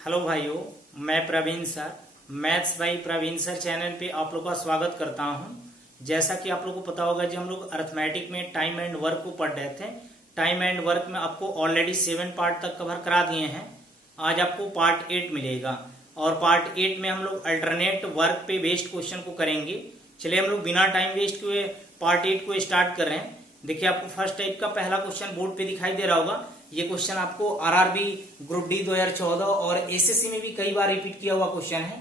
Hello भाइयों, मैं Praveen sir maths by Praveen sir channel पे आप लोग का स्वागत करता हूं। जैसा कि आप लोग को पता होगा, जब हम लोग अरिथमेटिक में टाइम एंड वर्क को पढ़ रहे थे, टाइम एंड वर्क में आपको ऑलरेडी 7 पार्ट तक कवर करा दिए हैं। आज आपको पार्ट 8 मिलेगा और पार्ट 8 में हम लोग अल्टरनेट वर्क पे बेस्ड क्वेश्चन को करेंगे। चलिए हम लोग बिना टाइम वेस्ट हुए पार्ट 8 को स्टार्ट कर रहे हैं। देखिए, आपको फर्स्ट टाइप का पहला क्वेश्चन बोर्ड पे दिखाई दे रहा होगा। ये क्वेश्चन आपको आरआरबी ग्रुप डी 2014 और एसएससी में भी कई बार रिपीट किया हुआ क्वेश्चन है।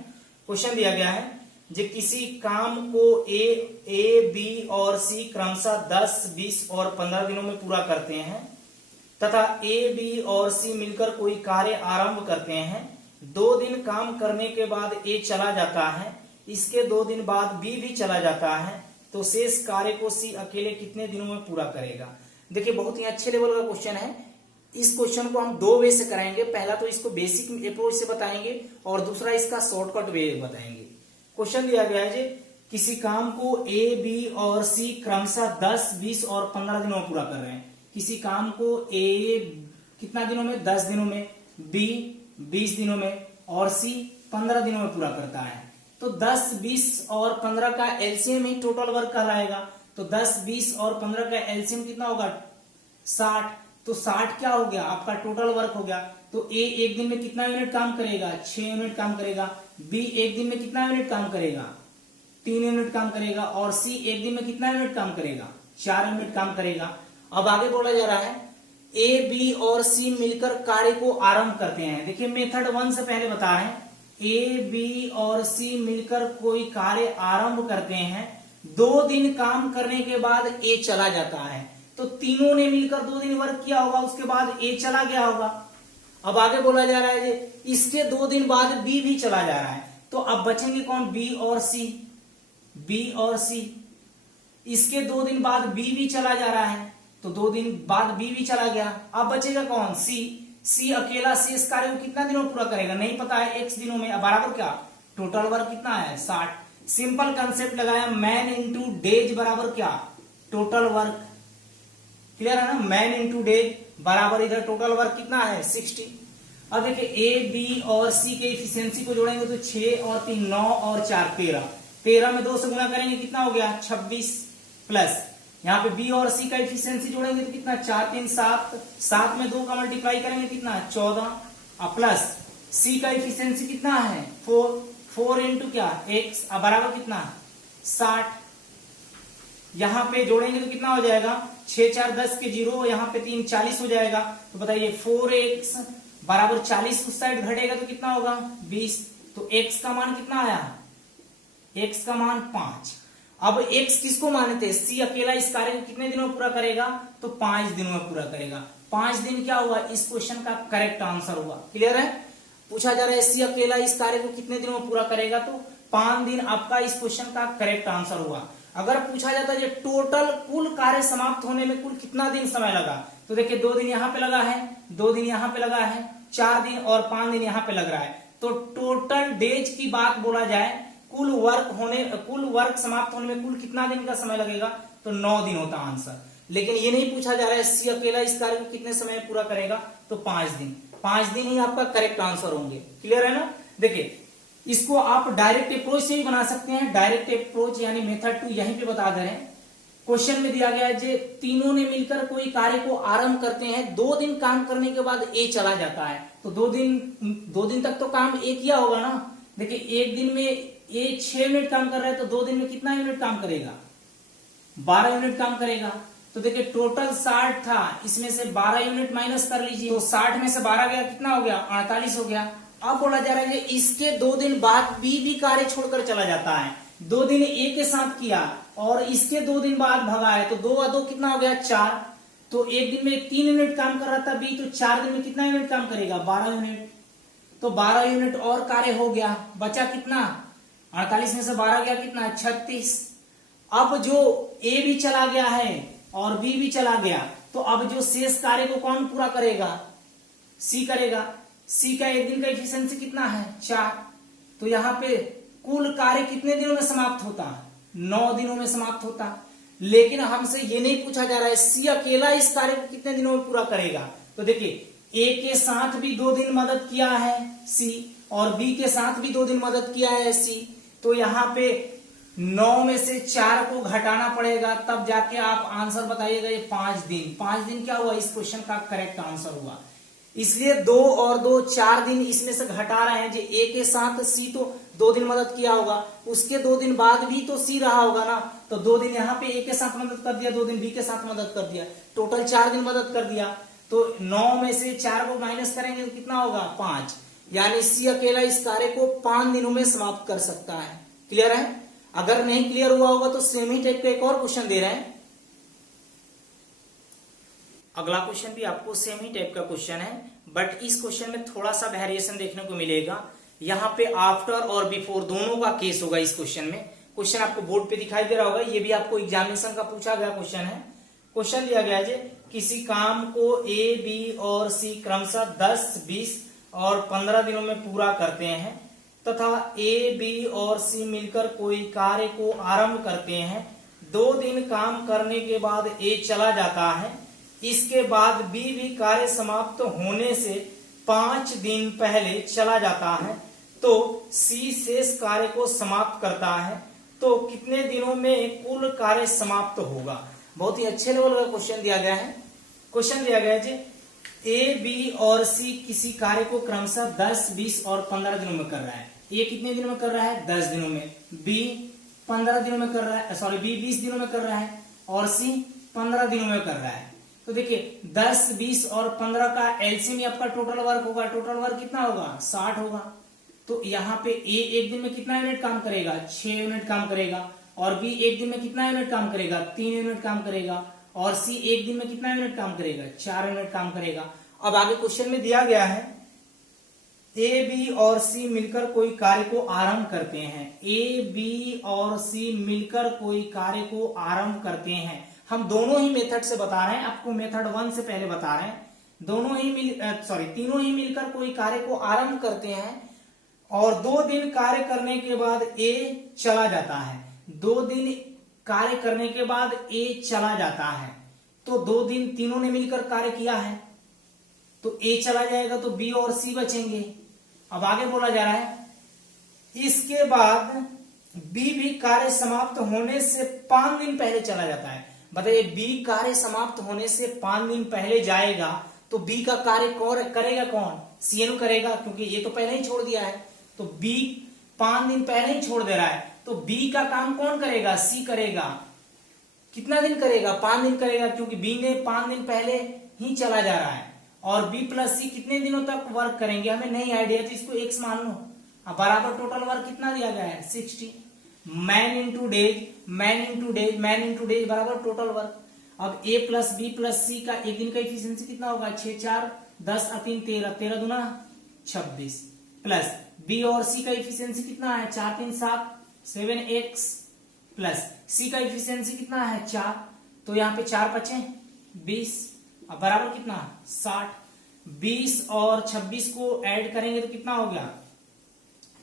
क्वेश्चन दिया गया है, जो किसी काम को ए बी और सी क्रमशः 10, 20 और 15 दिनों में पूरा करते हैं तथा ए बी और सी मिलकर कोई कार्य आरंभ करते हैं। 2 दिन काम करने के बाद ए चला जाता है, इसके 2 दिन बाद बी भी चला जाता है, तो शेष कार्य को सी अकेले कितने दिनों में पूरा करेगा। देखिए, बहुत ही अच्छे लेवल का क्वेश्चन है। इस क्वेश्चन को हम 2 वे से कराएंगे। पहला तो इसको बेसिक अप्रोच से बताएंगे और दूसरा इसका शॉर्टकट वे बताएंगे। क्वेश्चन दिया गया है, किसी काम को ए बी और सी क्रमशः 10, 20 और 15 दिनों में पूरा कर रहे हैं। किसी काम को ए कितना दिनों में, 10 दिनों में, बी 20 दिनों में और सी 15 दिनों में पूरा करता है। तो 10, 20 और 15 का एलसीएम ही टोटल वर्क कहलाएगा। तो 10, 20 और 15 का एलसीएम कितना होगा, 60। तो 60 क्या हो गया, आपका टोटल वर्क हो गया। तो ए एक दिन में कितना यूनिट काम करेगा, 6 यूनिट काम करेगा। बी एक दिन में कितना यूनिट काम करेगा, 3 यूनिट काम करेगा। और सी एक दिन में कितना यूनिट काम करेगा, 4 यूनिट काम करेगा। अब आगे बोला जा रहा है, ए बी और सी मिलकर कार्य को आरंभ करते हैं। देखिए, मेथड 1 से पहले बता रहे हैं, ए बी और सी मिलकर कोई कार्य आरंभ करते हैं। 2 दिन काम करने के बाद ए चला जाता है। तो तीनों ने मिलकर 2 दिन वर्क किया होगा, उसके बाद ए चला गया होगा। अब आगे बोला जा रहा है, इसके 2 दिन बाद बी भी चला जा रहा है। तो अब बचेंगे कौन, बी और सी। बी और सी, इसके 2 दिन बाद बी भी चला जा रहा है, तो 2 दिन बाद बी भी चला गया। अब बचेगा कौन, सी। सी अकेला शेष कार्य को कितना दिनों में पूरा करेगा, नहीं पता है, x दिनों में। अब बराबर क्या, टोटल वर्क कितना है, 60। सिंपल कंसेप्ट लगाया, मैन इंटू डेज बराबर क्या, टोटल वर्क। क्लियर है ना, मैन इंटू डेज बराबर इधर टोटल वर्क कितना है, 60। अब देखिए, ए बी और सी के इफिशियंसी को जोड़ेंगे तो 6 और 3 9 और 4 13। 13 में 2 से गुणा करेंगे कितना हो गया, 26 प्लस यहाँ पे बी और सी का इफिशियंसी जोड़ेंगे तो कितना, 4 3 7। 7 में 2 का मल्टीप्लाई करेंगे कितना, 14 प्लस सी का इफिशियंसी कितना है, 4 इंटू क्या, एक्स। अब बराबर कितना, 60। यहां पे जोड़ेंगे तो कितना हो जाएगा, 6 4 10 के 0, यहां पे 3 40 हो जाएगा। तो बताइए 4x बराबर 40 उस साइड घटेगा तो कितना होगा, 20। तो x का मान कितना आया, x का मान 5। अब x किसको माने थे, c अकेला इस कार्य को कितने दिनों में पूरा करेगा, तो 5 दिनों में पूरा करेगा। 5 दिन क्या हुआ, इस क्वेश्चन का करेक्ट आंसर हुआ। क्लियर है, पूछा जा रहा है c अकेला इस कार्य को कितने दिनों में पूरा करेगा, तो 5 दिन आपका इस क्वेश्चन का करेक्ट आंसर हुआ। अगर पूछा जाता है टोटल कुल कार्य समाप्त होने में कुल कितना दिन समय लगा, तो देखिए 2 दिन यहां पे लगा है, 2 दिन यहां पे लगा है, 4 दिन और 5 दिन यहां पे लग रहा है। तो टोटल डेज की बात बोला जाए, कुल वर्क समाप्त होने में कुल कितना दिन का समय लगेगा, तो 9 दिन होता आंसर। लेकिन ये नहीं पूछा जा रहा है सी अकेला इस कार्य को कितने समय में पूरा करेगा, तो 5 दिन। 5 दिन ही आपका करेक्ट आंसर होंगे। क्लियर है ना। देखिए, इसको आप डायरेक्ट अप्रोच से भी बना सकते हैं। डायरेक्ट अप्रोच यानी मेथड 2 यहीं पे बता दे रहे हैं। क्वेश्चन में दिया गया है, जे तीनों ने मिलकर कोई कार्य को आरंभ करते हैं। 2 दिन काम करने के बाद ए चला जाता है। तो 2 दिन तक तो काम ए किया होगा ना। देखिए, एक दिन में ए 6 यूनिट काम कर रहा है, तो 2 दिन में कितना यूनिट काम करेगा, 12 यूनिट काम करेगा। तो देखिए, टोटल 60 था, इसमें से 12 यूनिट माइनस कर लीजिए, तो 60 में से 12 गया, कितना हो गया, 48 हो गया। अब बोला जा रहा है, इसके 2 दिन बाद बी भी कार्य छोड़कर चला जाता है। 2 दिन ए के साथ किया और इसके 2 दिन बाद भगा है, तो 2 और 2 कितना हो गया, 4। तो एक दिन में 3 यूनिट काम कर रहा था बी, तो 4 दिन में कितना यूनिट काम करेगा, 12 यूनिट। तो 12 यूनिट और कार्य हो गया, बचा कितना, 48 में से 12 गया कितना, 36। अब जो ए भी चला गया है और बी भी चला गया, तो अब जो शेष कार्य को कौन पूरा करेगा, सी करेगा। सी का एक दिन का एफिशिएंसी कितना है, 4। तो यहाँ पे कुल कार्य कितने दिनों में समाप्त होता, 9 दिनों में समाप्त होता। लेकिन हमसे ये नहीं पूछा जा रहा है सी अकेला इस कार्य को कितने दिनों में पूरा करेगा। तो देखिए, ए के साथ भी 2 दिन मदद किया है सी, और बी के साथ भी 2 दिन मदद किया है सी, तो यहाँ पे 9 में से 4 को घटाना पड़ेगा, तब जाके आप आंसर बताइएगा। ये 5 दिन, 5 दिन क्या हुआ, इस क्वेश्चन का करेक्ट आंसर हुआ। इसलिए 2 और 2 4 दिन इसमें से घटा रहे हैं। जो ए के साथ सी तो 2 दिन मदद किया होगा, उसके 2 दिन बाद भी तो सी रहा होगा ना, तो 2 दिन यहाँ पे ए के साथ मदद कर दिया, 2 दिन बी के साथ मदद कर दिया, टोटल 4 दिन मदद कर दिया। तो 9 में से 4 को माइनस करेंगे तो कितना होगा, 5। यानी सी अकेला इस कार्य को 5 दिनों में समाप्त कर सकता है। क्लियर है? अगर नहीं क्लियर हुआ होगा तो सेम ही टाइप का एक और क्वेश्चन दे रहे हैं। अगला क्वेश्चन भी आपको सेम ही टाइप का क्वेश्चन है, बट इस क्वेश्चन में थोड़ा सा वेरिएशन देखने को मिलेगा। यहाँ पे आफ्टर और बिफोर दोनों का केस होगा इस क्वेश्चन में। क्वेश्चन आपको बोर्ड पे दिखाई दे रहा होगा, ये भी आपको एग्जामिनेशन का पूछा गया क्वेश्चन है। क्वेश्चन दिया गया है किसी काम को ए, बी और सी क्रमशः 10, 20 और 15 दिनों में पूरा करते हैं तथा ए, बी और सी मिलकर कोई कार्य को आरंभ करते हैं। 2 दिन काम करने के बाद ए चला जाता है, इसके बाद बी भी कार्य समाप्त होने से 5 दिन पहले चला जाता है, तो सी शेष कार्य को समाप्त करता है, तो कितने दिनों में कुल कार्य समाप्त होगा। बहुत ही अच्छे लेवल का क्वेश्चन दिया गया है। क्वेश्चन दिया गया है ए, बी और सी किसी कार्य को क्रमशः 10, 20 और 15 दिनों में कर रहा है। ए कितने दिनों में कर रहा है, 10 दिनों में, बी 15 दिनों में कर रहा है, सॉरी बी 20 दिनों में कर रहा है और सी 15 दिनों में कर रहा है। तो देखिए 10, 20 और 15 का एलसीएम आपका टोटल वर्क होगा। टोटल वर्क कितना होगा, 60 होगा। तो यहाँ पे ए एक दिन में कितना यूनिट काम करेगा, 6 यूनिट काम करेगा, और बी एक दिन में कितना यूनिट काम करेगा, 3 यूनिट काम करेगा, और सी एक दिन में कितना यूनिट काम करेगा, 4 यूनिट काम करेगा। अब आगे क्वेश्चन में दिया गया है ए, बी और सी मिलकर कोई कार्य को आरंभ करते हैं। ए, बी और सी मिलकर कोई कार्य को आरंभ करते हैं। हम दोनों ही मेथड से बता रहे हैं, आपको मेथड 1 से पहले बता रहे हैं। तीनों ही मिलकर कोई कार्य को आरंभ करते हैं और 2 दिन कार्य करने के बाद ए चला जाता है। 2 दिन कार्य करने के बाद ए चला जाता है, तो 2 दिन तीनों ने मिलकर कार्य किया है, तो ए चला जाएगा तो बी और सी बचेंगे। अब आगे बोला जा रहा है इसके बाद बी भी कार्य समाप्त होने से 5 दिन पहले चला जाता है। बताइए बी कार्य समाप्त होने से 5 दिन पहले जाएगा तो बी का कार्य करेगा कौन, सीएन करेगा, क्योंकि ये तो पहले ही छोड़ दिया है। तो बी 5 दिन पहले ही छोड़ दे रहा है, तो बी का काम कौन करेगा, सी करेगा। कितना दिन करेगा, 5 दिन करेगा, क्योंकि बी ने 5 दिन पहले ही चला जा रहा है। और बी प्लस सी कितने दिनों तक वर्क करेंगे हमें नहीं आइडिया, तो इसको एक्स मान लो। अब बराबर टोटल वर्क कितना दिया गया है, 60। Man into days, man into days, man into days बराबर टोटल वर्क। अब ए प्लस बी प्लस सी का एक दिन का एफिशिएंसी कितना होगा, 6, 4, 10, 3, 13, 13 दूना 26, प्लस बी और सी का एफिशिएंसी कितना है, 4, 3, 7, 7x, प्लस सी का एफिशिएंसी कितना है 4, तो यहाँ पे 4 बचे 20, अब बराबर कितना 60। 20 और 26 को ऐड करेंगे तो कितना हो गया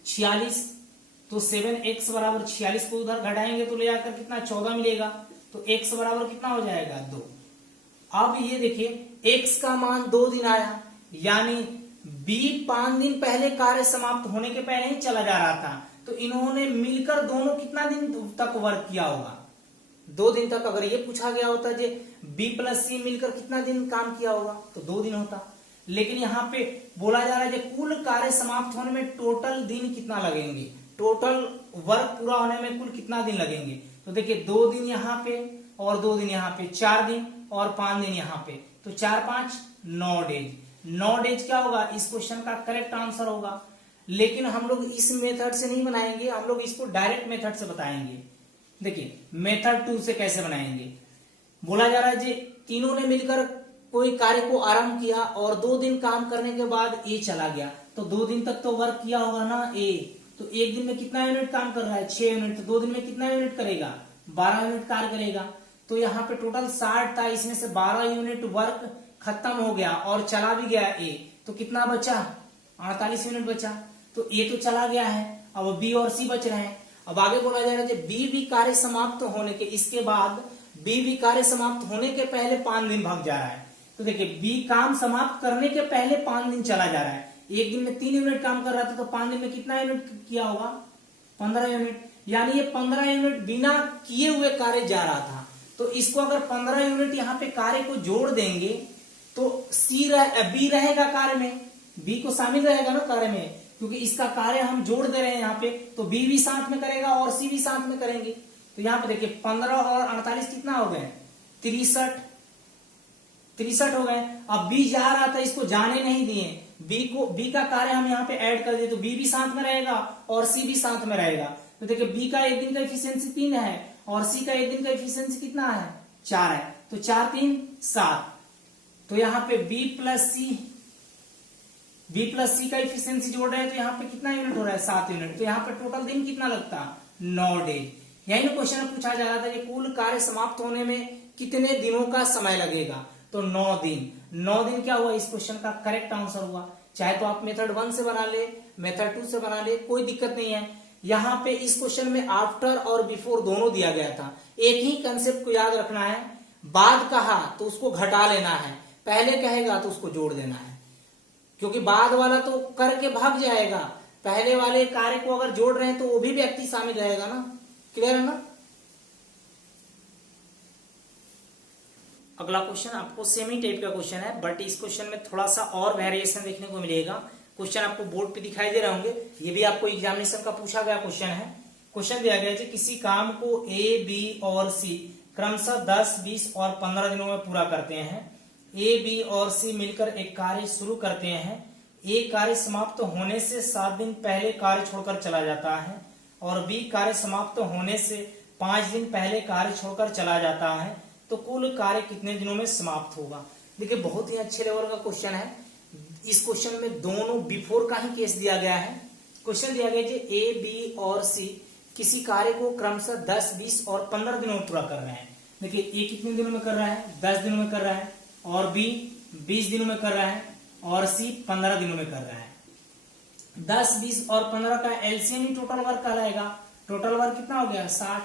46, तो 7x बराबर 46 को उधर घटाएंगे तो ले आकर कितना 14 मिलेगा, तो x बराबर कितना हो जाएगा 2। अब ये देखिए x का मान 2 दिन आया, यानी b 5 दिन पहले कार्य समाप्त होने के पहले ही चला जा रहा था, तो इन्होंने मिलकर दोनों कितना दिन तक वर्क किया होगा, 2 दिन तक। अगर ये पूछा गया होता जे बी प्लस सी मिलकर कितना दिन काम किया होगा तो 2 दिन होता, लेकिन यहाँ पे बोला जा रहा है कुल कार्य समाप्त होने में टोटल दिन कितना लगेंगे, टोटल वर्क पूरा होने में कुल कितना दिन लगेंगे। तो देखिए 2 दिन यहाँ पे और 2 दिन यहाँ पे, 4 दिन और 5 दिन यहाँ पे, तो 4, 5, 9 डेज। 9 डेज क्या होगा, इस क्वेश्चन का करेक्ट आंसर होगा। लेकिन हम लोग इस मेथड से नहीं बनाएंगे, हम लोग इसको डायरेक्ट मेथड से बताएंगे। देखिए मेथड 2 से कैसे बनाएंगे, बोला जा रहा है जी तीनों ने मिलकर कोई कार्य को आरंभ किया और 2 दिन काम करने के बाद ए चला गया, तो 2 दिन तक तो वर्क किया होगा ना ए, तो एक दिन में कितना यूनिट काम कर रहा है 6 यूनिट, तो 2 दिन में कितना यूनिट करेगा 12 यूनिट कार्य करेगा। तो यहाँ पे टोटल 60 था, इसमें से 12 यूनिट वर्क खत्म हो गया और चला भी गया ए, तो कितना बचा 48 यूनिट बचा, तो ए तो चला गया है, अब बी और सी बच रहे हैं। अब आगे बोला जा रहा है बी भी कार्य समाप्त होने के, इसके बाद बी भी कार्य समाप्त होने के पहले 5 दिन भाग जा रहा है, तो देखिए बी काम समाप्त करने के पहले 5 दिन चला जा रहा है, एक दिन में 3 यूनिट काम कर रहा था, तो 5 दिन में कितना यूनिट किया होगा, 15 यूनिट, यानी ये 15 यूनिट बिना किए हुए कार्य जा रहा था। तो इसको अगर 15 यूनिट यहाँ पे कार्य को जोड़ देंगे तो बी रहेगा कार्य में, बी को शामिल रहेगा ना कार्य में, क्योंकि इसका कार्य हम जोड़ दे रहे हैं यहाँ पे, तो बी भी साथ में करेगा और सी भी साथ में करेंगे। तो यहाँ पे देखिए 15 और 48 कितना हो गए, 63 हो गए। अब बी जा रहा था, इसको जाने नहीं दिए, बी का कार्य हम यहाँ पे ऐड कर दिए, तो बी भी साथ में रहेगा और सी भी साथ में रहेगा। तो देखिए बी का एक दिन का एफिशिएंसी 3 है और सी का एक दिन का एफिशिएंसी कितना है, 4 है, तो 4 3 7। तो यहाँ पे बी प्लस सी का एफिशिएंसी जोड़ रहे हैं, तो यहाँ पे कितना यूनिट हो रहा है, 7 यूनिट। तो यहाँ पे टोटल दिन कितना लगता, 9 डेज। यही ना क्वेश्चन में पूछा जा रहा था कि कुल कार्य समाप्त होने में कितने दिनों का समय लगेगा, तो 9 दिन। 9 दिन क्या हुआ, इस क्वेश्चन का करेक्ट आंसर हुआ। चाहे तो आप मेथड 1 से बना ले, मेथड 2 से बना ले, कोई दिक्कत नहीं है। यहाँ पे इस क्वेश्चन में आफ्टर और बिफोर दोनों दिया गया था। एक ही कंसेप्ट को याद रखना है, बाद कहा तो उसको घटा लेना है, पहले कहेगा तो उसको जोड़ देना है, क्योंकि बाद वाला तो करके भाग जाएगा, पहले वाले कार्य को अगर जोड़ रहे हैं तो वो भी व्यक्ति शामिल रहेगा ना। क्लियर है ना। अगला क्वेश्चन आपको सेमी टाइप का क्वेश्चन है, बट इस क्वेश्चन में थोड़ा सा और वेरिएशन देखने को मिलेगा। क्वेश्चन आपको बोर्ड पे दिखाई दे रहे होंगे, ये भी आपको एग्जामिनेशन का पूछा गया क्वेश्चन है। क्वेश्चन दिया गया है किसी काम को ए, बी और सी क्रमशः 10, 20 और 15 दिनों में पूरा करते हैं। ए, बी और सी मिलकर एक कार्य शुरू करते हैं। ए कार्य समाप्त होने से 7 दिन पहले कार्य छोड़कर चला जाता है और बी कार्य समाप्त होने से 5 दिन पहले कार्य छोड़कर चला जाता है। तो कुल कार्य कितने दिनों में समाप्त होगा। देखिए बहुत ही अच्छे लेवल का क्वेश्चन है। इस क्वेश्चन में दोनों बिफोर का ही केस दिया गया है। क्वेश्चन दिया गया है ए, बी और सी किसी कार्य को क्रमशः 10, 20 और 15 दिनों में पूरा कर रहे हैं। देखिए ए कितने दिनों में कर रहा है, 10 दिनों में कर रहा है, और बी 20 दिनों में कर रहा है, और सी 15 दिनों में कर रहा है। 10, 20 और 15 का एलसीएम ही टोटल वर्क कहलाएगा। टोटल वर्क कितना हो गया, 60।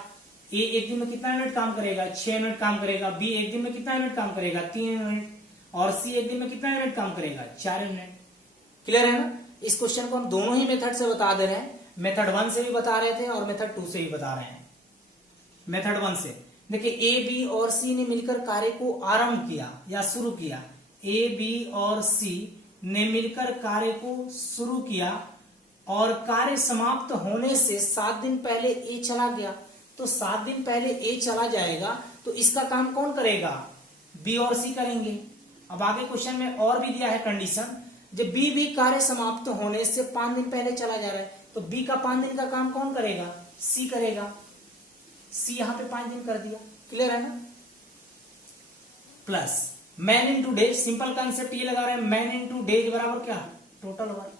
ए एक दिन में कितना यूनिट काम करेगा, 6 यूनिट काम करेगा। बी एक दिन में कितना यूनिट काम करेगा, 3 यूनिट। और सी एक दिन में कितना यूनिट काम करेगा, 4 यूनिट। क्लियर है ना। इस क्वेश्चन को हम दोनों ही मेथड से बता दे रहे हैं, मेथड 1 से भी बता रहे थे और मेथड 2 से भी बता रहे हैं। मेथड 1 से देखिए ए, बी और सी ने मिलकर कार्य को आरंभ किया या शुरू किया। ए, बी और सी ने मिलकर कार्य को शुरू किया और कार्य समाप्त होने से 7 दिन पहले ए चला गया। तो 7 दिन पहले ए चला जाएगा तो इसका काम कौन करेगा, बी और सी करेंगे। अब आगे क्वेश्चन में और भी दिया है कंडीशन, जब बी भी कार्य समाप्त होने से 5 दिन पहले चला जा रहा है तो बी का 5 दिन का काम कौन करेगा, सी करेगा। सी यहां पे 5 दिन कर दिया। क्लियर है ना। Plus man into days, simple concept ये लगा रहे हैं, मैन इंटू डेज बराबर क्या, टोटल वर्क।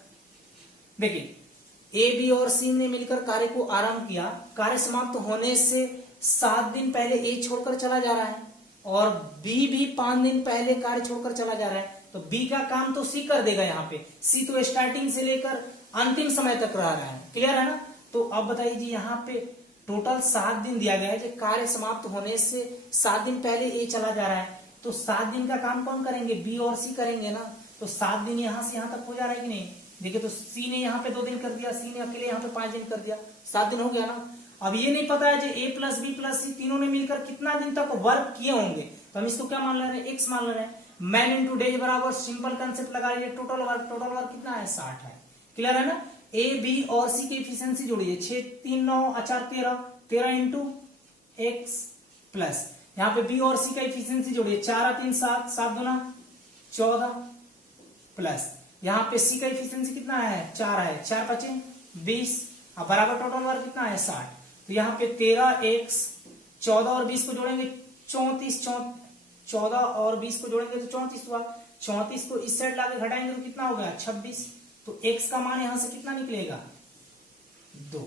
देखिए ए, बी और सी ने मिलकर कार्य को आरंभ किया, कार्य समाप्त होने से 7 दिन पहले ए छोड़कर चला जा रहा है और बी भी 5 दिन पहले कार्य छोड़कर चला जा रहा है। तो बी का काम तो सी कर देगा। यहाँ पे सी तो स्टार्टिंग से लेकर अंतिम समय तक रह रहा है। क्लियर है ना। तो अब बताइए जी यहाँ पे टोटल 7 दिन दिया गया है, जो कार्य समाप्त होने से 7 दिन पहले ए चला जा रहा है। तो 7 दिन का काम कौन करेंगे, बी और सी करेंगे ना। तो 7 दिन यहां से यहां तक हो जा रहा है कि नहीं। देखिए तो सी ने यहाँ पे 2 दिन कर दिया, सी ने अकेले यहाँ पे 5 दिन कर दिया, 7 दिन हो गया ना। अब ये नहीं पता है जो ए प्लस बी प्लस सी तीनों ने मिलकर कितना दिन तक वर्क किए होंगे, तो हम इसको क्या मान ले रहे हैं, एक्स मान ले रहे हैं। मैन इंटू डेज बराबर सिंपल कंसेप्ट लगा लीजिए, टोटल वर्क कितना है, 60 है। क्लियर है ना। ए, बी और सी की एफिशिएंसी जोड़िए, 6 3 9 4 13 इंटू एक्स प्लस यहाँ पे बी और सी का एफिशिएंसी जोड़िए, 4 3 7 7 दूना 14 प्लस यहाँ पे सी का एफिशिएंसी कितना है, 4 है, 4 5 20। अब बराबर टोटल वर्क कितना है, 60। तो यहाँ पे 13 एक्स 14 और 20 को जोड़ेंगे 34, 14 और 20 को जोड़ेंगे तो 34 हुआ। 34 को इस साइड लाके घटाएंगे तो कितना हो गया, 26। तो एक्स का मान यहां से कितना निकलेगा, 2।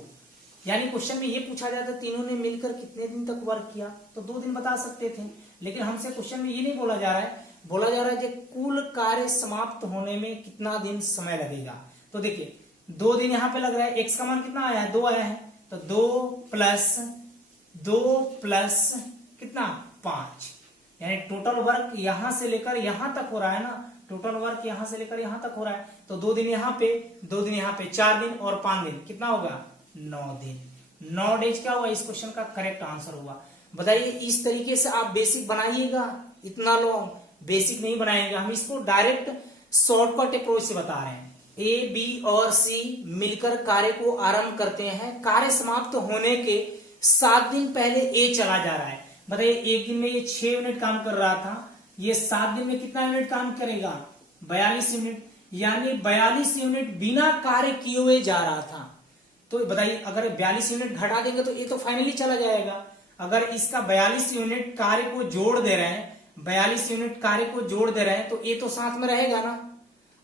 यानी क्वेश्चन में ये पूछा जाता है तीनों ने मिलकर कितने दिन तक वर्क किया, तो 2 दिन बता सकते थे। लेकिन हमसे क्वेश्चन में ये नहीं बोला जा रहा है, बोला जा रहा है कि कुल कार्य समाप्त होने में कितना दिन समय लगेगा। तो देखिए 2 दिन यहाँ पे लग रहा है, एक्स का मान कितना आया है, 2 आया है। तो 2 प्लस कितना, 5। यानी टोटल वर्क यहां से लेकर यहां तक हो रहा है ना, टोटल वर्क यहां से लेकर यहां तक हो रहा है, तो 2 दिन यहाँ पे 2 दिन यहाँ पे 4 दिन और 5 दिन कितना होगा 9 दिन। 9 डेज क्या हुआ, इस क्वेश्चन का करेक्ट आंसर हुआ। बताइए इस तरीके से आप बेसिक बनाइएगा, इतना लॉन्ग बेसिक नहीं बनाएंगे, हम इसको डायरेक्ट शॉर्टकट अप्रोच से बता रहे हैं। ए बी और सी मिलकर कार्य को आरंभ करते हैं, कार्य समाप्त होने के 7 दिन पहले ए चला जा रहा है। बताइए एक दिन में ये 6 यूनिट काम कर रहा था, ये 7 दिन में कितना यूनिट काम करेगा 42 यूनिट, यानी 42 यूनिट बिना कार्य किए हुए जा रहा था। तो बताइए अगर 42 यूनिट घटा देंगे तो ये तो फाइनली चला जाएगा। अगर इसका 42 यूनिट कार्य को जोड़ दे रहे हैं, 42 यूनिट कार्य को जोड़ दे रहे हैं, तो ये तो साथ में रहेगा ना।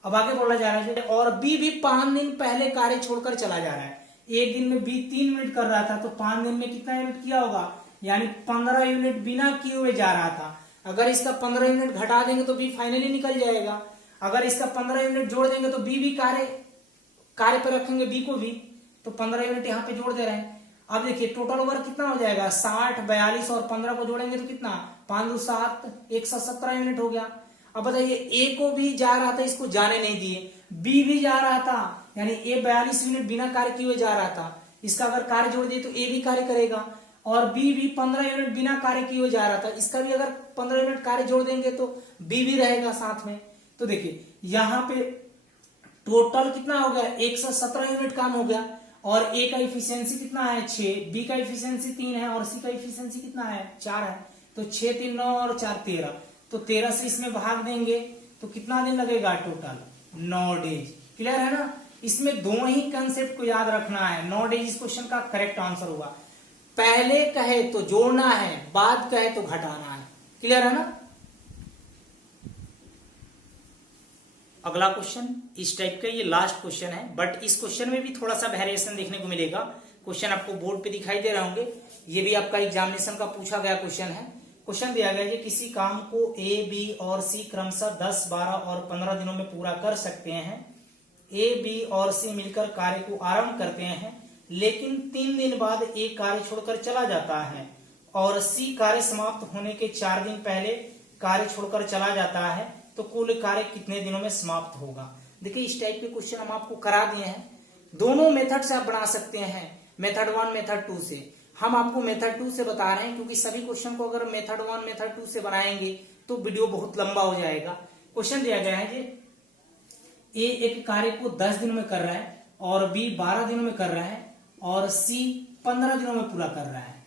अब आगे बोला जा रहा है और बी भी 5 दिन पहले कार्य छोड़कर चला जा रहा है। एक दिन में बी 3 यूनिट कर रहा था, तो 5 दिन में कितना यूनिट किया होगा, यानी 15 यूनिट बिना किए हुए जा रहा था। अगर इसका 15 यूनिट घटा देंगे तो बी फाइनली निकल जाएगा। अगर इसका 15 यूनिट जोड़ देंगे तो बी भी कार्य पर रखेंगे बी को भी, तो 15 यूनिट यहाँ पे जोड़ दे रहे हैं। अब देखिए टोटल वर्क कितना हो जाएगा 60, 42 और 15 को जोड़ेंगे तो कितना 5 2 7 117 यूनिट हो गया। अब बताइए ए को भी जा रहा था, इसको जाने नहीं दिए, बी भी जा रहा था, यानी ए 42 यूनिट बिना कार्य किए हुए जा रहा था, इसका अगर कार्य जोड़ दिए तो ए भी कार्य करेगा, और बी भी 15 यूनिट बिना कार्य किए हुए जा रहा था, इसका भी अगर 15 यूनिट कार्य जोड़ देंगे तो बी भी रहेगा साथ में। तो देखिए यहाँ पे टोटल कितना हो गया 117 यूनिट काम हो गया, और ए का इफिशियंसी कितना है 6, बी का इफिशियंसी 3 है, और सी का इफिशियंसी कितना है 4 है, तो 6 3 9 और 4 13, तो 13 से इसमें भाग देंगे तो कितना दिन लगेगा टोटल 9 डेज। क्लियर है ना। इसमें दो ही कंसेप्ट को याद रखना है, 9 डेज इस क्वेश्चन का करेक्ट आंसर होगा। पहले कहे तो जोड़ना है, बाद कहे तो घटाना है। क्लियर है ना। अगला क्वेश्चन इस टाइप का, ये लास्ट क्वेश्चन है, बट इस क्वेश्चन में भी थोड़ा सा वेरिएशन देखने को मिलेगा। क्वेश्चन आपको बोर्ड पे दिखाई दे रहे होंगे, ये भी आपका एग्जामिनेशन का पूछा गया क्वेश्चन है। क्वेश्चन दिया गया है कि किसी काम को ए बी और सी क्रमशः 10, 12 और 15 दिनों में पूरा कर सकते हैं। ए बी और सी मिलकर कार्य को आरंभ करते हैं, लेकिन 3 दिन बाद ए कार्य छोड़कर चला जाता है, और सी कार्य समाप्त होने के 4 दिन पहले कार्य छोड़कर चला जाता है, तो कुल कार्य कितने दिनों में समाप्त होगा। देखिए इस टाइप के क्वेश्चन हम आपको करा दिए हैं, दोनों मेथड से आप बना सकते हैं, मेथड 1 मेथड 2 से। हम आपको मेथड 2 से बता रहे हैं क्योंकि सभी क्वेश्चन को अगर मेथड 1 मेथड 2 से बनाएंगे तो वीडियो बहुत लंबा हो जाएगा। क्वेश्चन दिया गया है कि ए एक कार्य को 10 दिनों में कर रहा है, और बी 12 दिनों में कर रहा है, और सी 15 दिनों में पूरा कर रहा है।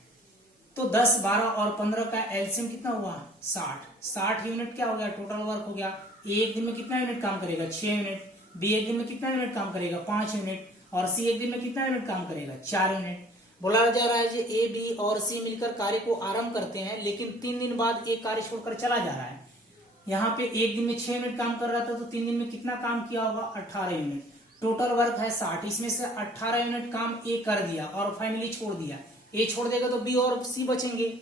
तो 10, 12 और 15 का एलसीएम कितना हुआ 60 यूनिट क्या हो गया टोटल वर्क हो गया। ए एक दिन में कितना यूनिट काम करेगा 6 यूनिट, बी एक दिन में कितना यूनिट काम करेगा 5 यूनिट, और सी एक दिन में कितना यूनिट काम करेगा 4 यूनिट। बोला जा रहा है कि ए बी और सी मिलकर कार्य को आरंभ करते हैं, लेकिन 3 दिन बाद एक कार्य छोड़कर चला जा रहा है। यहाँ पे एक दिन में 6 यूनिट काम कर रहा था, तो 3 दिन में कितना काम किया होगा 18 यूनिट। टोटल वर्क है 60, इसमें से 18 यूनिट काम ए कर दिया और फाइनली छोड़ दिया। ए छोड़ देगा तो बी और सी बचेंगे,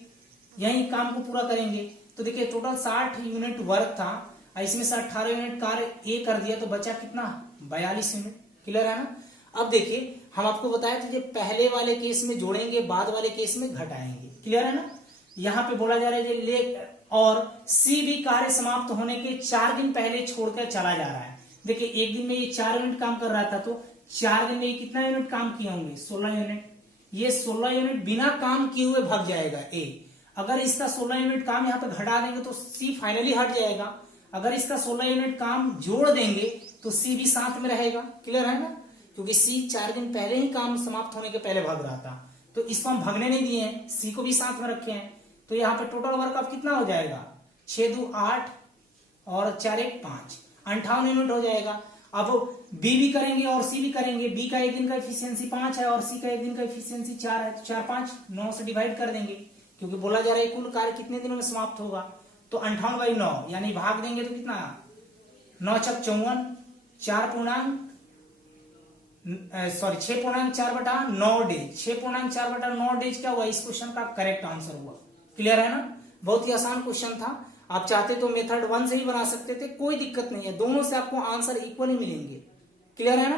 यही काम को पूरा करेंगे। तो देखिए टोटल 60 यूनिट वर्क था, इसमें से 18 यूनिट कार्य ए कर दिया, तो बचा कितना 42 यूनिट। क्लियर है ना। अब देखिए हम आपको बताया था, पहले वाले केस में जोड़ेंगे, बाद वाले केस में घटाएंगे। क्लियर है ना। यहाँ पे बोला जा रहा है ले और सी भी कार्य समाप्त होने के 4 दिन पहले छोड़कर चला जा रहा है। देखिए एक दिन में ये 4 यूनिट काम कर रहा था, तो 4 दिन में ये कितना यूनिट काम किए होंगे 16 यूनिट। ये 16 यूनिट बिना काम किए हुए भाग जाएगा ए। अगर इसका 16 यूनिट काम यहाँ पे घटा देंगे तो सी फाइनली हट जाएगा। अगर इसका 16 यूनिट काम जोड़ देंगे तो सी भी साथ में रहेगा। क्लियर है ना, क्योंकि सी 4 दिन पहले ही काम समाप्त होने के पहले भाग रहा था, तो इसको हम भागने नहीं दिए हैं, सी को भी साथ में रखे हैं। तो यहाँ पे टोटल वर्क अब कितना हो जाएगा 6 2 8 और 4 1 5, 58 यूनिट हो जाएगा। अब बी भी करेंगे और सी भी करेंगे। बी का एक दिन का एफिशिएंसी 5 है और सी का एक दिन का एफिशिएंसी 4 है, तो 4 5 9 से डिवाइड कर देंगे, क्योंकि बोला जा रहा है कुल कार्य कितने दिनों में समाप्त होगा। तो 58/9 यानी भाग देंगे तो कितना 9 छक 54, 6.4/9 डेज। 6.4/9 डेज क्या हुआ, इस क्वेश्चन का करेक्ट आंसर हुआ। क्लियर है ना। बहुत ही आसान क्वेश्चन था, आप चाहते तो मेथड 1 से ही बना सकते थे, कोई दिक्कत नहीं है, दोनों से आपको आंसर इक्वल ही मिलेंगे। क्लियर है ना।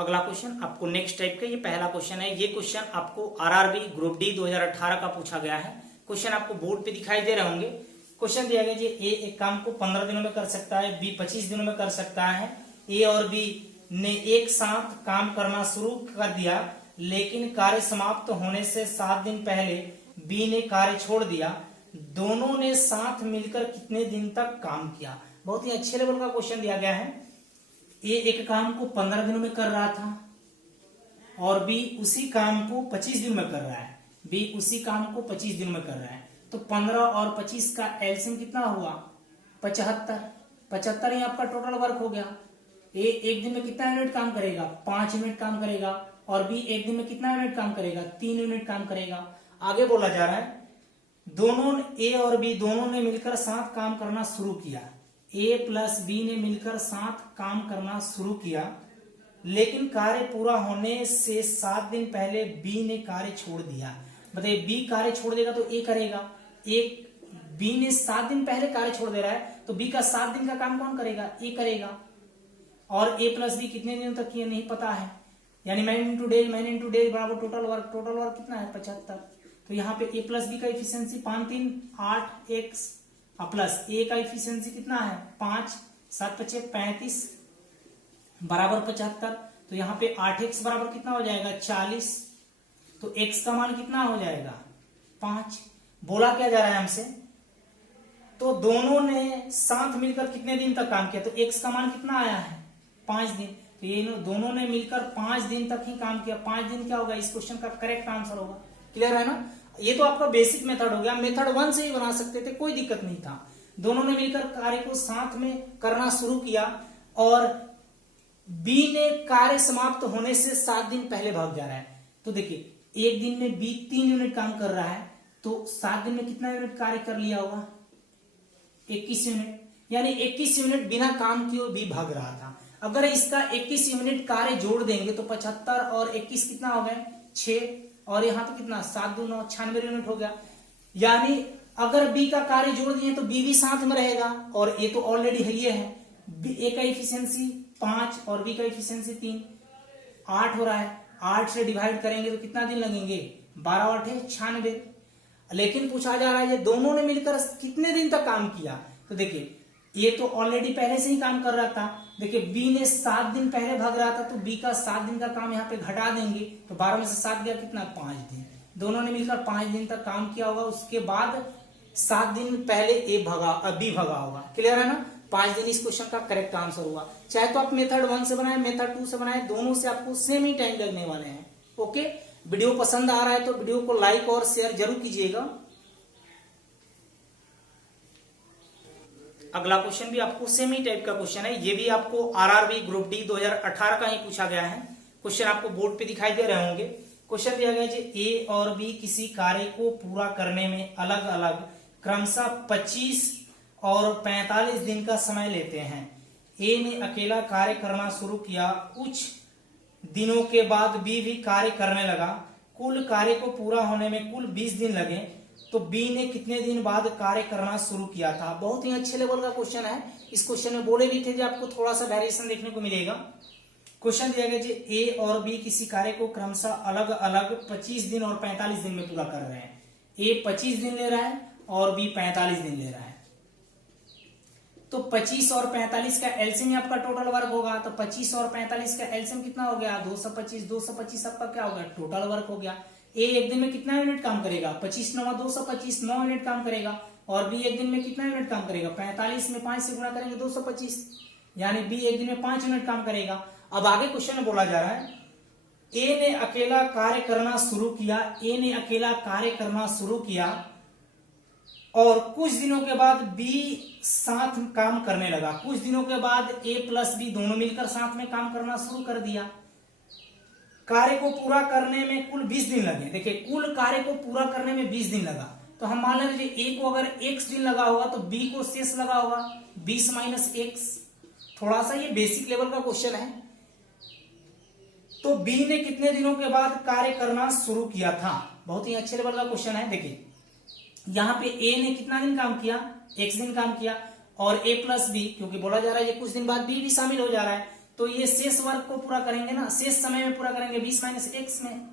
अगला क्वेश्चन आपको नेक्स्ट टाइप का, ये पहला क्वेश्चन है। ये क्वेश्चन आपको आरआरबी ग्रुप डी 2018 का पूछा गया है। क्वेश्चन आपको बोर्ड पे दिखाई दे रहे होंगे। क्वेश्चन दिया गया जी, ए एक काम को 15 दिनों में कर सकता है, बी 25 दिनों में कर सकता है। ए और बी ने एक साथ काम करना शुरू कर दिया, लेकिन कार्य समाप्त होने से 7 दिन पहले बी ने कार्य छोड़ दिया। दोनों ने साथ मिलकर कितने दिन तक काम किया। बहुत ही अच्छे लेवल का क्वेश्चन दिया गया है। ए एक काम को 15 दिनों में कर रहा था और बी उसी काम को 25 दिन में कर रहा है। बी उसी काम को 25 दिन में कर रहा है, तो 15 और 25 का एलसीएम कितना हुआ? 75। 75 ही आपका टोटल वर्क हो गया। ए एक दिन में कितना यूनिट काम करेगा? 5 यूनिट काम करेगा। और बी एक दिन में कितना यूनिट काम करेगा? 3 यूनिट काम करेगा। आगे बोला जा रहा है, दोनों ए और बी दोनों ने मिलकर साथ काम करना शुरू किया। ए प्लस बी ने मिलकर साथ काम करना शुरू किया, लेकिन कार्य पूरा होने से 7 दिन पहले बी ने कार्य छोड़ दिया। बताइए, बी कार्य छोड़ देगा तो ए करेगा। बी ने 7 दिन पहले कार्य छोड़ दे रहा है, तो बी का 7 दिन का काम कौन करेगा? ए करेगा। और ए प्लस बी कितने दिनों तक किया नहीं पता है, यानी मैन इंटू डेज बराबर टोटल वर्क। टोटल वर्क कितना है? 75। तो यहाँ पे ए प्लस बी का इफिशियंसी 5 3 8 एक्स प्लस ए का इफिशियंसी कितना है? 5 7 5 35 बराबर 75। तो यहाँ पे 8x बराबर कितना हो जाएगा? 40। तो x का मान कितना हो जाएगा? 5। बोला क्या जा रहा है हमसे? तो दोनों ने साथ मिलकर कितने दिन तक काम किया, तो x का मान कितना आया है? 5 दिन। तो ये दोनों ने मिलकर 5 दिन तक ही काम किया। 5 दिन क्या होगा? इस क्वेश्चन का करेक्ट आंसर होगा। क्लियर है ना? ये तो आपका बेसिक मेथड हो गया। मेथड 1 से ही बना सकते थे, कोई दिक्कत नहीं था। दोनों ने मिलकर कार्य को साथ में करना शुरू किया और बी ने कार्य समाप्त होने से 7 दिन पहले भाग जा रहा है। तो देखिए, एक दिन में बी 3 यूनिट काम कर रहा है, तो 7 दिन में कितना यूनिट कार्य कर लिया होगा? 21 यूनिट। यानी 21 यूनिट बिना काम किए बी भाग रहा था। अगर इसका 21 यूनिट कार्य जोड़ देंगे तो 75 और 21 कितना हो गए? 6। और यहाँ पे कितना? 7 2 9 96 यूनिट हो गया। यानी अगर बी का कार्य जोड़ दिए तो बी भी साथ में रहेगा, और ए तो ऑलरेडी है, ये है। ए का इफिशियंसी 5 और बी का इफिशियंसी 3, 8 हो रहा है। 8 से डिवाइड करेंगे तो कितना दिन लगेंगे? 12 8 96। लेकिन पूछा जा रहा है ये दोनों ने मिलकर कितने दिन तक काम किया। तो देखिए, ये तो ऑलरेडी पहले से ही काम कर रहा था। देखिए, बी ने 7 दिन पहले भाग रहा था, तो बी का 7 दिन का काम यहाँ पे घटा देंगे, तो 12 में से 7 गया कितना? 5 दिन। दोनों ने मिलकर 5 दिन तक काम किया होगा। उसके बाद 7 दिन पहले बी भगा होगा। क्लियर है ना? 5 दिन इस क्वेश्चन का करेक्ट आंसर हुआ। चाहे तो आप मेथड 1 से बनाए, मेथड 2 से बनाए, दोनों से आपको सेम ही टाइम लगने वाले हैं। ओके, वीडियो पसंद आ रहा है तो वीडियो को लाइक और शेयर जरूर कीजिएगा। अगला क्वेश्चन भी आपको सेम ही टाइप का क्वेश्चन है। ये भी आपको आरआरबी ग्रुप डी 2018 का ही पूछा गया है। क्वेश्चन आपको बोर्ड पे दिखाई दे रहे होंगे। क्वेश्चन दिया गया है, ए और बी किसी कार्य को पूरा करने में अलग अलग क्रमशः 25 और 45 दिन का समय लेते हैं। ए ने अकेला कार्य करना शुरू किया, कुछ दिनों के बाद बी भी कार्य करने लगा। कुल कार्य को पूरा होने में कुल 20 दिन लगे, तो बी ने कितने दिन बाद कार्य करना शुरू किया था। बहुत ही अच्छे लेवल का क्वेश्चन है। इस क्वेश्चन में बोले भी थे कि आपको थोड़ा सा वेरिएशन देखने को मिलेगा। क्वेश्चन दिया गया जी, ए और बी किसी कार्य को क्रमशः अलग अलग 25 दिन और 45 दिन में पूरा कर रहे हैं। ए 25 दिन ले रहा है और बी 45 दिन ले रहा है। तो 25 और 45 का एलसीएम आपका टोटल वर्क होगा। तो 25 और 45 का एलसीएम कितना हो गया? 225। 225 आपका क्या होगा? टोटल वर्क हो गया। ए एक दिन में कितना यूनिट काम करेगा? 25 9 225, 9 यूनिट काम करेगा। और बी एक दिन में कितना यूनिट काम करेगा? 45 में 5 से गुणा करेंगे 225, यानी बी एक दिन में 5 यूनिट काम करेगा। अब आगे क्वेश्चन में बोला जा रहा है, ए ने अकेला कार्य करना शुरू किया। ए ने अकेला कार्य करना शुरू किया और कुछ दिनों के बाद बी साथ काम करने लगा। कुछ दिनों के बाद ए प्लस बी दोनों मिलकर साथ में काम करना शुरू कर दिया। कार्य को पूरा करने में कुल 20 दिन लगे। देखिए, कुल कार्य को पूरा करने में 20 दिन लगा, तो हम मान लेंगे ए को अगर x दिन लगा होगा तो बी को शेष लगा होगा 20 माइनस x। थोड़ा सा ये बेसिक लेवल का क्वेश्चन है। तो बी ने कितने दिनों के बाद कार्य करना शुरू किया था? बहुत ही अच्छे लेवल का क्वेश्चन है। देखिए, यहाँ पे ए ने कितना दिन काम किया? x दिन काम किया। और a प्लस बी, क्योंकि बोला जा रहा है ये कुछ दिन बाद बी भी शामिल हो जा रहा है, तो ये शेष वर्क को पूरा करेंगे ना, शेष समय में पूरा करेंगे 20 माइनस एक्स में।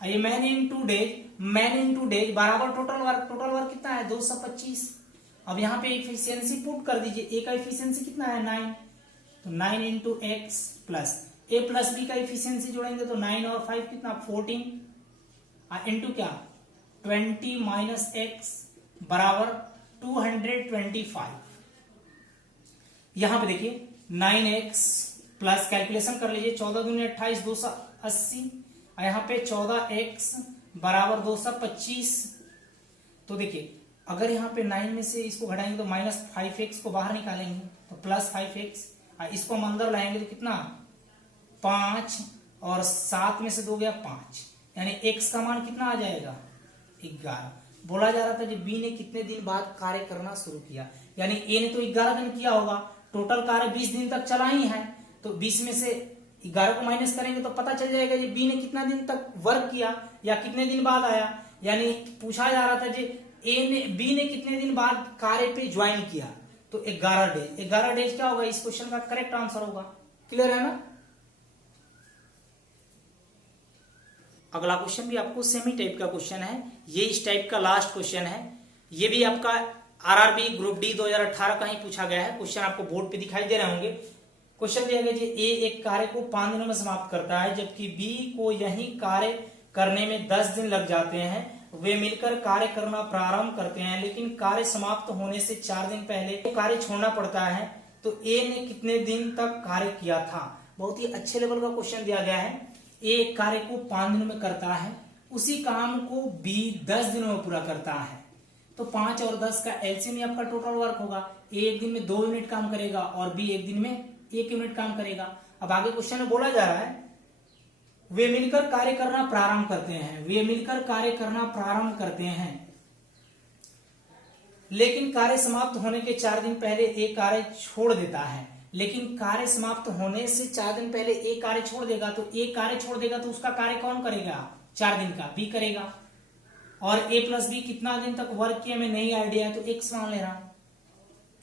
ये मैन इंटू डेज बराबर टोटल वर्क कितना है 225। अब यहाँ पे एफिशिएंसी पुट कर दीजिए, ए का एफिशिएंसी कितना है 9, तो 9 इंटू एक्स प्लस ए प्लस बी का एफिशिएंसी जोड़ेंगे तो 9 और 5 कितना 14 इंटू क्या 20 माइनस एक्स बराबर 225। यहां पे देखिए 9x प्लस कैलकुलेशन कर लीजिए 14 दूनी 28 280, यहाँ पे 14x बराबर 225। तो देखिए अगर यहाँ पे 9 में से इसको घटाएंगे तो माइनस 5x को बाहर निकालेंगे तो प्लस 5x, इसको हम अंदर लाएंगे तो कितना 5 और 7 में से 2 गया 5, यानी x का मान कितना आ जाएगा 11। बोला जा रहा था जब बी ने कितने दिन बाद कार्य करना शुरू किया, यानी ए ने तो 11 दिन किया होगा, टोटल कार्य 20 दिन तक चला ही है, तो 20 में से 11 को माइनस करेंगे तो पता चल जाएगा जी बी ने कितना दिन तक वर्क किया या कितने दिन बाद आया। यानी पूछा जा रहा था जी बी ने कितने दिन बाद कार्य पे ज्वाइन किया, तो 11 डेज। 11 डेज क्या होगा, इस क्वेश्चन का करेक्ट आंसर होगा। क्लियर है ना। अगला क्वेश्चन भी आपको सेमी टाइप का क्वेश्चन है, ये इस टाइप का लास्ट क्वेश्चन है। ये भी आपका आरआरबी ग्रुप डी 2018 का ही पूछा गया है। क्वेश्चन आपको बोर्ड पे दिखाई दे रहे होंगे। क्वेश्चन दिया गया जी ए एक कार्य को 5 दिनों में समाप्त करता है, जबकि बी को यही कार्य करने में 10 दिन लग जाते हैं। वे मिलकर कार्य करना प्रारंभ करते हैं, लेकिन कार्य समाप्त होने से 4 दिन पहले तो कार्य छोड़ना पड़ता है। तो ए ने कितने दिन तक कार्य किया था। बहुत ही अच्छे लेवल का क्वेश्चन दिया गया है। ए एक कार्य को 5 दिनों में करता है, उसी काम को बी 10 दिनों में पूरा करता है। तो 5 और 10 का एलसीएम ही आपका टोटल वर्क होगा। ए एक दिन में 2 यूनिट काम करेगा और बी एक दिन में 1 यूनिट काम करेगा। अब आगे क्वेश्चन में बोला जा रहा है वे मिलकर कार्य करना प्रारंभ करते हैं, वे मिलकर कार्य करना प्रारंभ करते हैं, लेकिन कार्य समाप्त होने के 4 दिन पहले ए कार्य छोड़ देता है। लेकिन कार्य समाप्त होने से 4 दिन पहले ए कार्य छोड़ देगा, तो ए कार्य छोड़ देगा तो उसका कार्य कौन करेगा 4 दिन का, बी करेगा। और ए प्लस बी कितना दिन तक वर्क किया में नहीं आइडिया है, तो एक्स मान ले रहा,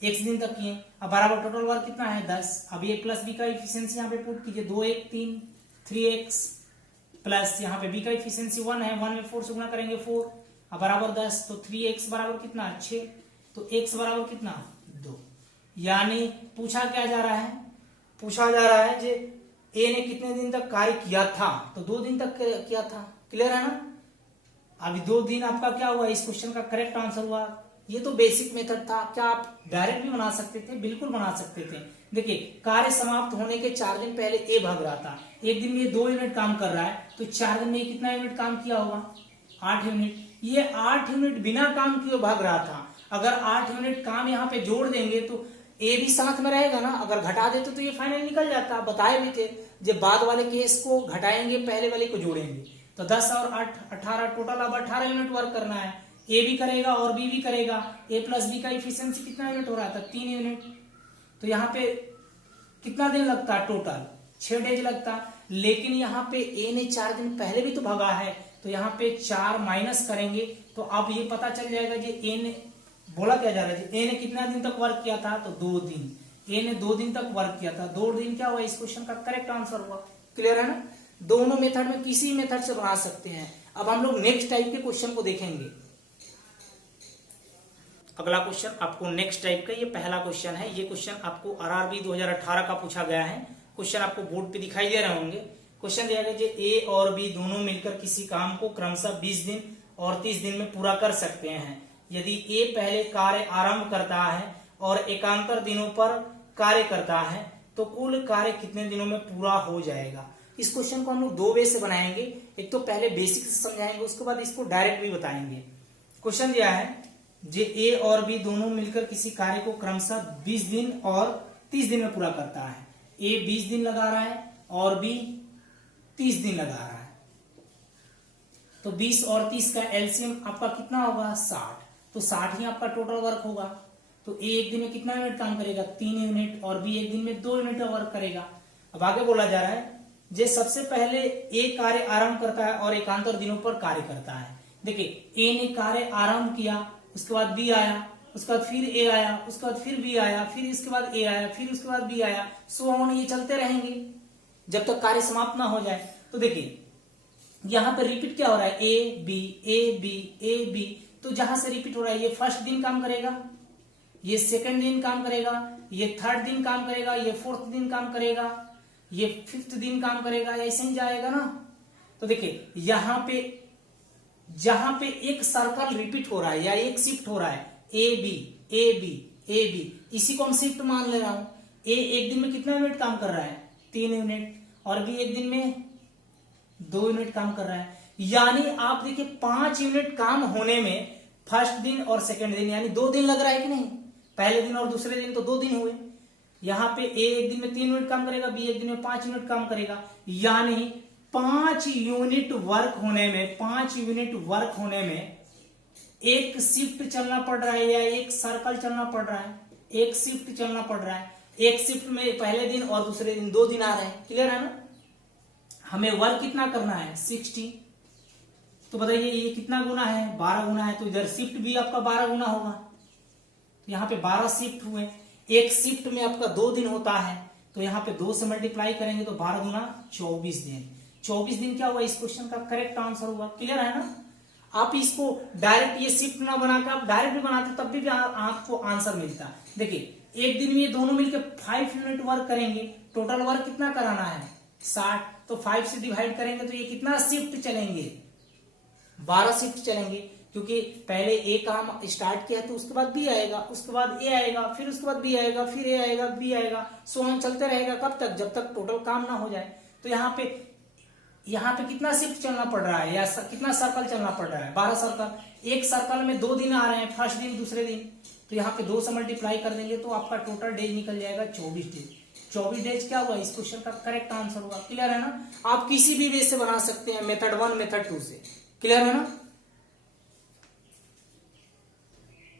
एक्स दिन तक किए। अब बराबर टोटल वर्क कितना है 10। अब ए प्लस बी का इफिशियंसी यहाँ पे पुट कीजिए, 2 1 3 3x प्लस यहाँ पे बी का इफिशियंसी 1 है, 1 में 4 से गुणा करेंगे 4, अब बराबर 10, तो 3x बराबर कितना 6, तो x बराबर कितना 2। यानी पूछा क्या जा रहा है, पूछा जा रहा है जे ए ने कितने दिन तक कार्य किया था, तो 2 दिन तक किया था। क्लियर है ना। अभी 2 दिन आपका क्या हुआ, इस क्वेश्चन का करेक्ट आंसर हुआ। ये तो बेसिक मेथड था, क्या आप डायरेक्ट भी बना सकते थे, बिल्कुल बना सकते थे। देखिए कार्य समाप्त होने के 4 दिन पहले ए भाग रहा था, एक दिन में ये 2 यूनिट काम कर रहा है, तो 4 दिन में ये कितना यूनिट काम किया होगा 8 यूनिट। ये 8 यूनिट बिना काम किए भाग रहा था। अगर 8 यूनिट काम यहाँ पे जोड़ देंगे तो ए भी साथ में रहेगा ना, अगर घटा देते तो ये फाइनल निकल जाता। बताए भी थे जब बाद वाले केस को घटाएंगे पहले वाले को जोड़ेंगे, तो 10 और 8 18 टोटल अब 18 यूनिट वर्क करना है। ए भी करेगा और बी भी करेगा। ए प्लस बी का इफिशियंसी कितना यूनिट हो रहा था 3 यूनिट, तो यहाँ पे कितना दिन लगता टोटल 6 डेज लगता। लेकिन यहाँ पे ए ने 4 दिन पहले भी तो भागा है, तो यहाँ पे 4 माइनस करेंगे तो अब ये पता चल जाएगा जी ए ने बोला क्या जा रहा है, ए ने कितना दिन तक वर्क किया था, तो 2 दिन। ए ने 2 दिन तक वर्क किया था, 2 दिन क्या हुआ, इस क्वेश्चन का करेक्ट आंसर हुआ। क्लियर है ना। दोनों मेथड में किसी मेथड से बना सकते हैं। अब हम लोग नेक्स्ट टाइप के क्वेश्चन को देखेंगे। अगला क्वेश्चन आपको नेक्स्ट टाइप का, ये पहला क्वेश्चन है। ये क्वेश्चन आपको आरआरबी 2018 का पूछा गया है। क्वेश्चन आपको बोर्ड पे दिखाई दे रहे होंगे। क्वेश्चन दिया गया ए और बी दोनों मिलकर किसी काम को क्रमशः 20 दिन और 30 दिन में पूरा कर सकते हैं। यदि ए पहले कार्य आरंभ करता है और एकांतर दिनों पर कार्य करता है, तो कुल कार्य कितने दिनों में पूरा हो जाएगा। इस क्वेश्चन को हम लोग 2 वे से बनाएंगे। एक तो पहले बेसिक से समझाएंगे, उसके बाद इसको डायरेक्ट भी बताएंगे। क्वेश्चन दिया है जे ए और बी दोनों मिलकर किसी कार्य को क्रमशः 20 दिन और 30 दिन में पूरा करता है। ए 20 दिन लगा रहा है और बी 30 दिन लगा रहा है, तो 20 और 30 का एलसीएम आपका कितना होगा 60, तो 60 ही आपका टोटल वर्क होगा। तो ए एक दिन में कितना यूनिट काम करेगा 3 यूनिट और बी एक दिन में 2 यूनिट वर्क करेगा। अब आगे बोला जा रहा है जे सबसे पहले ए कार्य आरंभ करता है और एकांतर दिनों पर कार्य करता है। देखिए ए ने कार्य आरंभ किया, उसके बाद बी आया, उसके बाद फिर ए आया, उसके बाद फिर बी आया, फिर इसके बाद ए आया, फिर उसके बाद बी आया, सो ऑन, ये चलते रहेंगे जब तक कार्य समाप्त ना हो जाए। तो देखिए यहां पर रिपीट क्या हो रहा है, A B A B A B, तो जहां से रिपीट हो रहा है ये फर्स्ट दिन काम करेगा, ये सेकंड दिन काम करेगा, ये थर्ड दिन काम करेगा, ये फोर्थ दिन काम करेगा, ये फिफ्थ दिन काम करेगा, ऐसे ही जाएगा ना। तो देखिए यहां पे जहां पे एक सर्कल रिपीट हो रहा है या एक शिफ्ट हो रहा है, A B A B A B, इसी को हम शिफ्ट मान ले रहा हूं। ए एक दिन में कितना यूनिट काम कर रहा है, 3 यूनिट, और बी एक दिन में 2 यूनिट काम कर रहा है। यानी आप देखिए 5 यूनिट काम होने में फर्स्ट दिन और सेकंड दिन यानी 2 दिन लग रहा है कि नहीं, पहले दिन और दूसरे दिन तो 2 दिन हुए। यहां पे ए एक दिन में 3 यूनिट काम करेगा, बी एक दिन में 5 यूनिट काम करेगा, यानी 5 यूनिट वर्क होने में, 5 यूनिट वर्क होने में एक शिफ्ट चलना पड़ रहा है या एक सर्कल चलना पड़ रहा है, एक शिफ्ट चलना पड़ रहा है। एक शिफ्ट में पहले दिन और दूसरे दिन 2 दिन आ रहे हैं, क्लियर है ना। हमें वर्क कितना करना है, 60, तो बताइए ये कितना गुना है, 12 गुना है, तो इधर शिफ्ट भी आपका 12 गुना होगा। तो यहाँ पे 12 शिफ्ट हुए, एक शिफ्ट में आपका 2 दिन होता है, तो यहाँ पे 2 से मल्टीप्लाई करेंगे तो 12 गुना 24 दिन। 24 दिन क्या हुआ, इस क्वेश्चन का करेक्ट आंसर हुआ, क्लियर है ना। आप इसको डायरेक्ट ये शिफ्ट ना बनाकर आप डायरेक्ट भी बनाते तब भी आपको आंसर मिलता। देखिए एक दिन में ये दोनों मिलकर 5 यूनिट वर्क करेंगे, टोटल वर्क कितना कराना है 60, तो 5 से डिवाइड करेंगे तो ये कितना शिफ्ट चलेंगे, 12 शिफ्ट चलेंगे, क्योंकि पहले ए काम स्टार्ट किया तो उसके बाद बी आएगा, उसके बाद ए आएगा, फिर उसके बाद बी आएगा, फिर ए आएगा, बी आएगा, सो ऑन चलते रहेगा। कब तक, जब तक टोटल काम ना हो जाए। तो यहाँ पे कितना शिफ्ट चलना पड़ रहा है या कितना सर्कल चलना पड़ रहा है, 12 सर्कल। एक सर्कल में 2 दिन आ रहे हैं, फर्स्ट दिन दूसरे दिन, तो यहाँ पे 2 से मल्टीप्लाई कर देंगे तो आपका टोटल डेज निकल जाएगा 24 डेज। 24 डेज क्या हुआ, इस क्वेश्चन का करेक्ट आंसर हुआ, क्लियर है ना। आप किसी भी वे से बना सकते हैं, मेथड 1 मेथड 2 से, क्लियर है ना।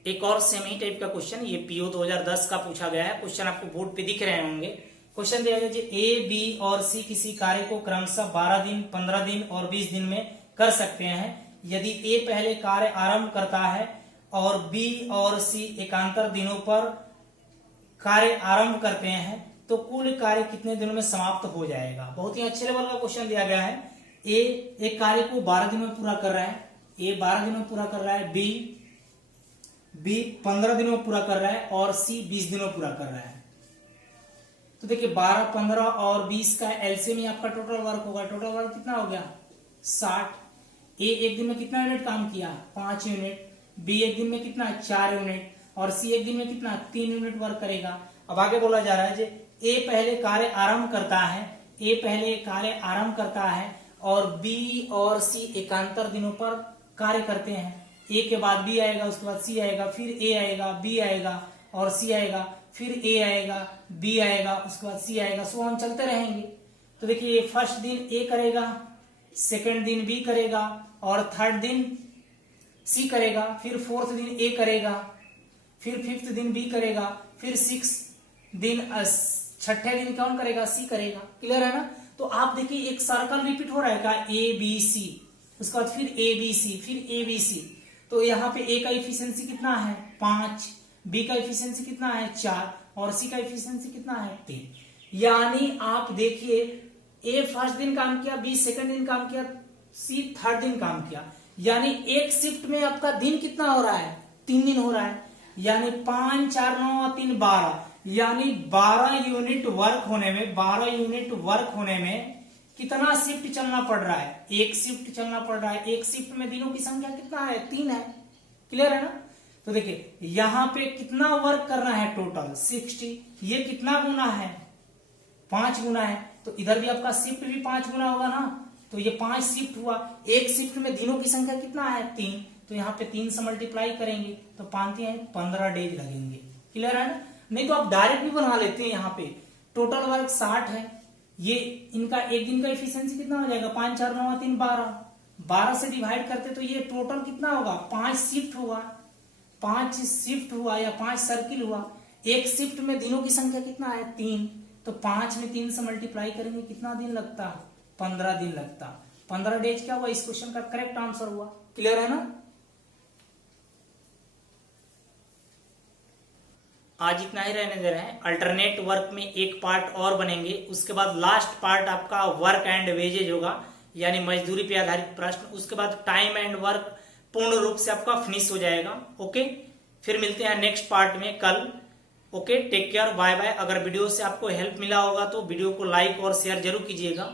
एक और सेमी टाइप का क्वेश्चन, ये पीओ 2010 का पूछा गया है। क्वेश्चन आपको बोर्ड पे दिख रहे होंगे। क्वेश्चन दिया गया ए बी और सी किसी कार्य को क्रमशः 12 दिन 15 दिन और 20 दिन में कर सकते हैं। यदि ए पहले कार्य आरंभ करता है और बी और सी एकांतर दिनों पर कार्य आरंभ करते हैं तो कुल कार्य कितने दिनों में समाप्त हो जाएगा। बहुत ही अच्छे लेवल का क्वेश्चन दिया गया है। ए एक कार्य को 12 दिनों में पूरा कर रहा है, ए 12 दिनों में पूरा कर रहा है, बी 15 दिनों में पूरा कर रहा है और सी 20 दिनों में पूरा कर रहा है। तो देखिए 12, 15 और 20 का एलसीएम में आपका टोटल वर्क होगा। टोटल वर्क कितना हो गया 60। ए एक दिन में कितना यूनिट काम किया 5 यूनिट, बी एक दिन में कितना 4 यूनिट और सी एक दिन में कितना 3 यूनिट वर्क करेगा। अब आगे बोला जा रहा है ए पहले कार्य आरंभ करता है, ए पहले कार्य आरंभ करता है और बी और सी एकांतर दिनों पर कार्य करते हैं। ए के बाद बी आएगा, उसके बाद सी आएगा, फिर ए आएगा, बी आएगा और सी आएगा, फिर ए आएगा, बी आएगा, उसके बाद सी आएगा, सो हम चलते रहेंगे। तो देखिए फर्स्ट दिन ए करेगा, सेकंड दिन बी करेगा और थर्ड दिन सी करेगा, फिर फोर्थ दिन ए करेगा, फिर फिफ्थ दिन बी करेगा, फिर सिक्स दिन छठे दिन कौन करेगा सी करेगा, क्लियर है ना। तो आप देखिए एक सर्कल रिपीट हो रहा है का ए बी सी, उसके बाद फिर ए बी सी, फिर ए बी सी। तो यहाँ पे ए का इफिशियंसी कितना है 5, बी का इफिशियंसी कितना है 4 और सी का इफिशियंसी कितना है 3। यानी आप देखिए ए फर्स्ट दिन काम किया, बी सेकंड दिन काम किया, सी थर्ड दिन काम किया, यानी एक शिफ्ट में आपका दिन कितना हो रहा है 3 दिन हो रहा है। यानी 5 4 9 3 12, यानी 12 यूनिट वर्क होने में, 12 यूनिट वर्क होने में कितना शिफ्ट चलना पड़ रहा है, एक शिफ्ट चलना पड़ रहा है। एक शिफ्ट में दिनों की संख्या कितना है 3 है, क्लियर है ना। तो देखिए यहां पे कितना वर्क करना है टोटल 60, ये कितना गुना है 5 गुना है, तो इधर भी आपका शिफ्ट भी 5 गुना होगा ना। तो ये 5 शिफ्ट हुआ, एक शिफ्ट में दिनों की संख्या कितना है 3, तो यहाँ पे 3 से मल्टीप्लाई करेंगे तो 15 डेज लगेंगे, क्लियर है ना। नहीं तो आप डायरेक्ट भी बना लेते हैं, यहाँ पे टोटल वर्क 60 है, ये इनका एक दिन का एफिशिएंसी कितना हो जाएगा 5 4 9 3 12, 12 से डिवाइड करते तो ये टोटल कितना होगा 5 शिफ्ट होगा, 5 शिफ्ट हुआ या 5 सर्किल हुआ। एक शिफ्ट में दिनों की संख्या कितना है 3, तो 5 में 3 से मल्टीप्लाई करेंगे कितना दिन लगता 15 दिन लगता। 15 डेज क्या हुआ, इस क्वेश्चन का करेक्ट आंसर हुआ, क्लियर है ना। आज इतना ही रहने दे रहे हैं। अल्टरनेट वर्क में एक पार्ट और बनेंगे, उसके बाद लास्ट पार्ट आपका वर्क एंड वेजेज होगा, यानी मजदूरी पे आधारित प्रश्न। उसके बाद टाइम एंड वर्क पूर्ण रूप से आपका फिनिश हो जाएगा। ओके, फिर मिलते हैं नेक्स्ट पार्ट में कल। Okay, take care, bye bye. अगर वीडियो से आपको हेल्प मिला होगा तो वीडियो को लाइक और शेयर जरूर कीजिएगा।